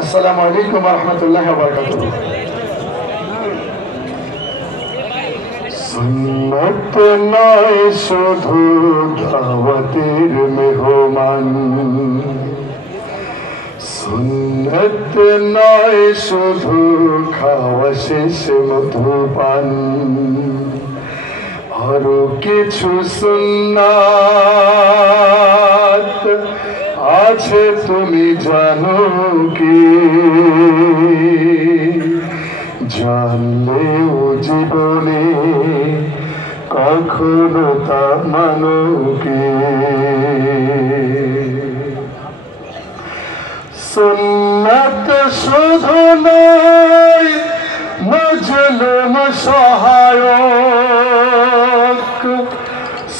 আসসালামু আলাইকুম ওয়া রাহমাতুল্লাহি ওয়া বারাকাতুহু। সুন্নত নয় শুধু দাওয়াতের মেহমান, সুন্নত নয় শুধু খাওয়া শেষে মধুপান, আরো কিছু সুন্নাত আছে তুমি জানো কি? জানলেও জীবনে কখনো তা মানো কি? সুন্নাত শুধু নয় মজলুম সহায়ক,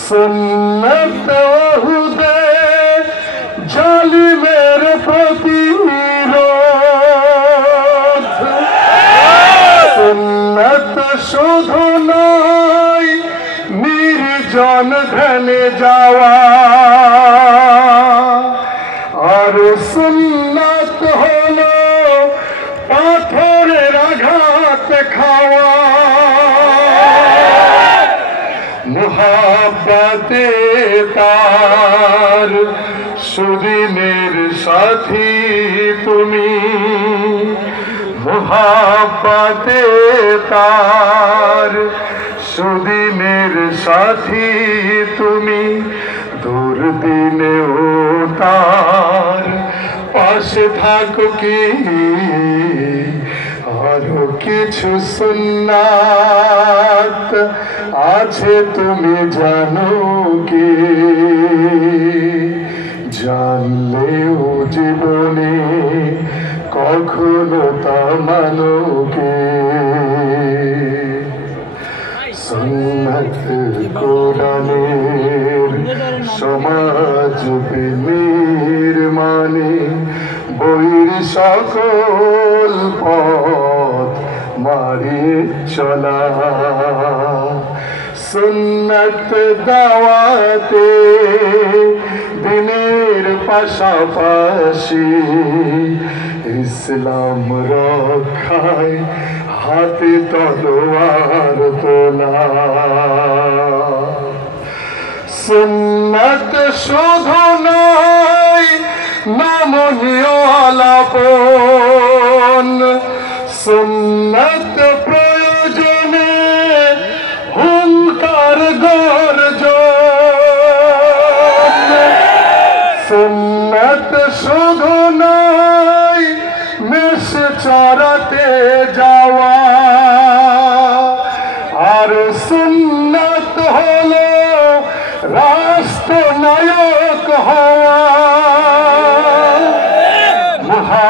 সুন্নাত ওহুদে জালিমের প্রতিরোধ, সুন্নাত শুধু নয় নির্জন ধ্যানে যাওয়া, আর সুন্নাত হলো পাথরের আঘাত খাওয়া। মুহাব্বতে তার সুদিনের সাথী তুমি, মুহাব্বতে তার সুদিনের সাথী তুমি, দুর্দিনেও তার পাশে থাকো কি? আরো কিছু সুন্নাত আছে তুমি জানো কি? জানলেও জীবনে কখনো তা মানো কি? সুন্নাত কোরআনের সমাজ নির্মাণে বইর সকল পথ মারিয়ে চলা, সুন্নাত দাওয়াতে দিনের পাশাপাশি ইসলাম রক্ষায় হাতে তলোয়ার তোলা। সুন্নাত শুধু নয় নমনীয় আলাপন, সুন্নাত প্রয়োজনে হুঙ্কার গর্জন, সুন্নাত শুধু নয় মেষ চরাতে যাওয়া, আর সুন্নাত হলো রাস্তা না